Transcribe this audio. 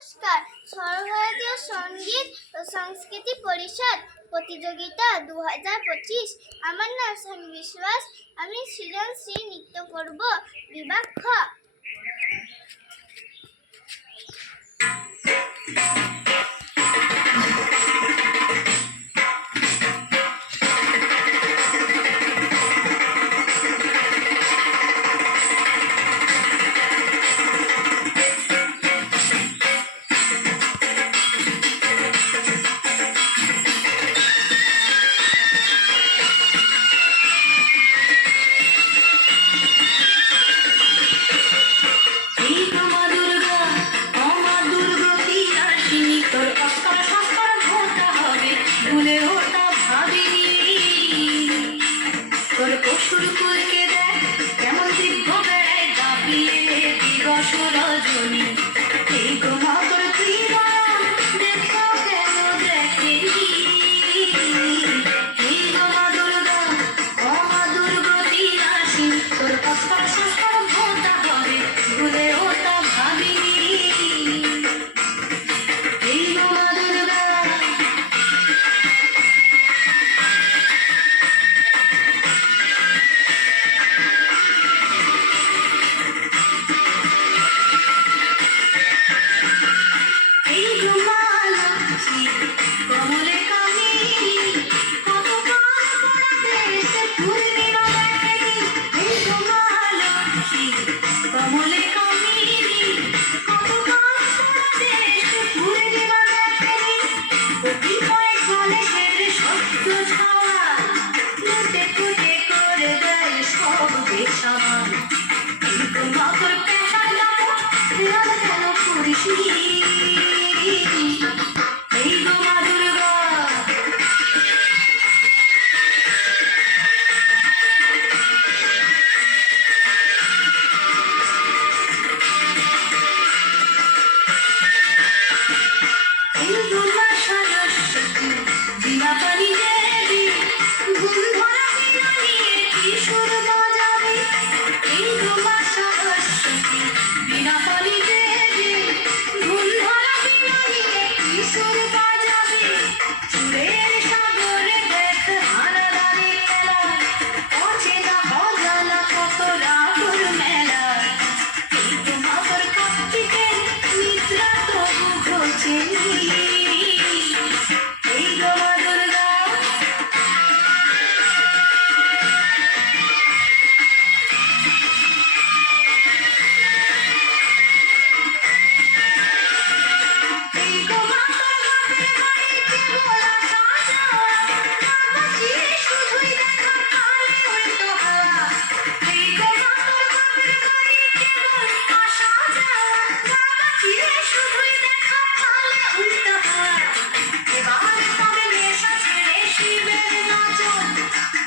পুরস্কার সর্বভারতীয় সংগীত ও সংস্কৃতি পরিষদ প্রতিযোগিতা দু হাজার পঁচিশ। আমার নাম সামি বিশ্বাস, আমি সৃজনশীল নৃত্য করব বিভাগ করে দেয় সব দেশান Thank you.